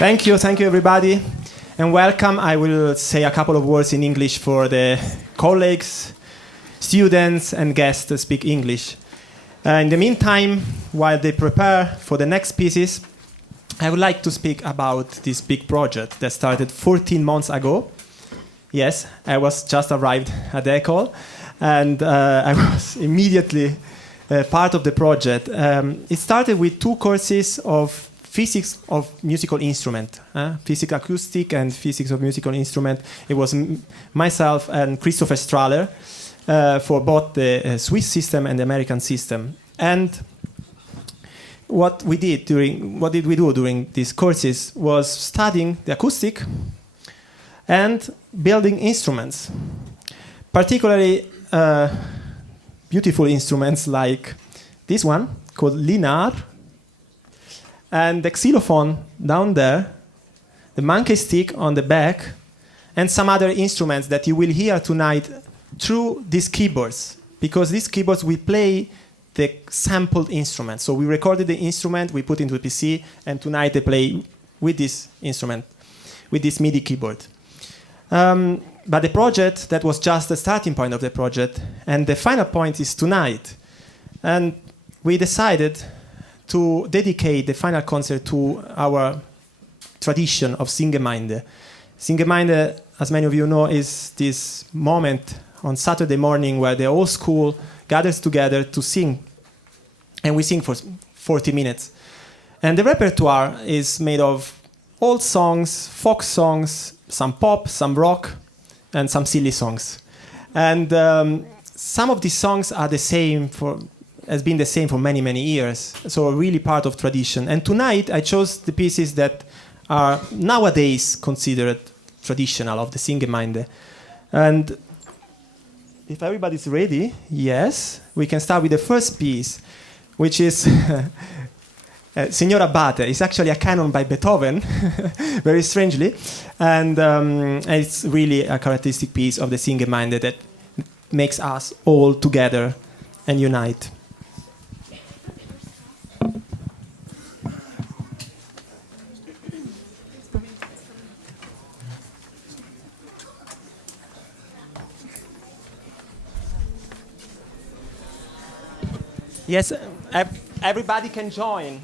Thank you everybody, and welcome. I will say a couple of words in English for the colleagues, students, and guests to speak English. In the meantime, while they prepare for the next pieces, I would like to speak about this big project that started 14 months ago. Yes, I was just arrived at the ECOLE, and I was immediately part of the project. It started with 2 courses of physics of musical instrument, physics acoustic and physics of musical instrument. It was myself and Christopher Strahler for both the Swiss system and the American system. And what did we do during these courses was studying the acoustic and building instruments, particularly beautiful instruments like this one called linar, and the xylophone down there, the monkey stick on the back, and some other instruments that you will hear tonight through these keyboards, because these keyboards will play the sampled instrument. So we recorded the instrument, we put into the PC, and tonight they play with this instrument, with this MIDI keyboard. But the project, that was just the starting point of the project, and the final point is tonight. And we decided to dedicate the final concert to our tradition of Singemeinde. Singemeinde, as many of you know, is this moment on Saturday morning where the whole school gathers together to sing. And we sing for 40 minutes. And the repertoire is made of old songs, folk songs, some pop, some rock, and some silly songs. And some of these songs are has been the same for many, many years. So really part of tradition. And tonight I chose the pieces that are nowadays considered traditional of the Singemeinde. And if everybody's ready, yes, we can start with the first piece, which is Signor Abate. It's actually a canon by Beethoven, very strangely. And it's really a characteristic piece of the Singemeinde that makes us all together and unite. Yes, everybody can join.